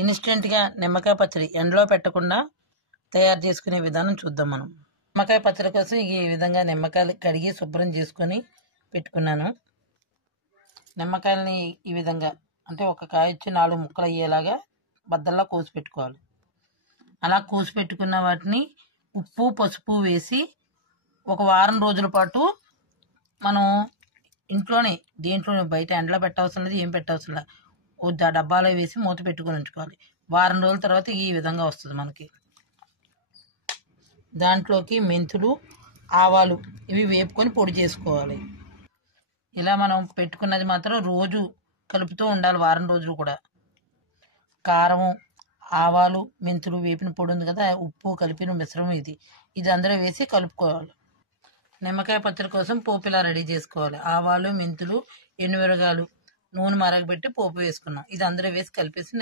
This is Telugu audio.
ఇన్స్టెంట్గా నిమ్మకాయ పచ్చడి ఎండలో పెట్టకుండా తయారు చేసుకునే విధానం చూద్దాం మనం. నిమ్మకాయ పచ్చడి కోసం ఈ విధంగా నిమ్మకాయలు కడిగి శుభ్రం చేసుకొని పెట్టుకున్నాను. నిమ్మకాయలని ఈ విధంగా అంటే ఒక కాయ వచ్చి 4 ముక్కలు అయ్యేలాగా బద్దల్లా కోసి పెట్టుకోవాలి. అలా కోసి పెట్టుకున్న వాటిని ఉప్పు పసుపు వేసి ఒక వారం రోజుల పాటు మనం ఇంట్లోనే దేంట్లోనే బయట ఎండలో పెట్టవలసిన లేదు, ఏం పెట్టవలసిన లేదు. ఓ డబ్బాలో వేసి మూత పెట్టుకొని ఉంచుకోవాలి. వారం రోజుల తర్వాత ఈ విధంగా వస్తుంది మనకి. దాంట్లోకి మెంతులు ఆవాలు ఇవి వేపుకొని పొడి చేసుకోవాలి. ఇలా మనం పెట్టుకున్నది మాత్రం రోజు కలుపుతూ ఉండాలి, వారం రోజులు కూడా. కారం ఆవాలు మెంతులు వేపిన పొడి ఉంది కదా, ఉప్పు కలిపిన మిశ్రమం ఇది అందరూ వేసి కలుపుకోవాలి. నిమ్మకాయ పచ్చడి కోసం పోపు ఇలా రెడీ చేసుకోవాలి. ఆవాలు మెంతులు ఎండుమిరగాయలు నూనె మరగబెట్టి పోపు వేసుకున్నాం. ఇది అందరూ వేసి కలిపేసి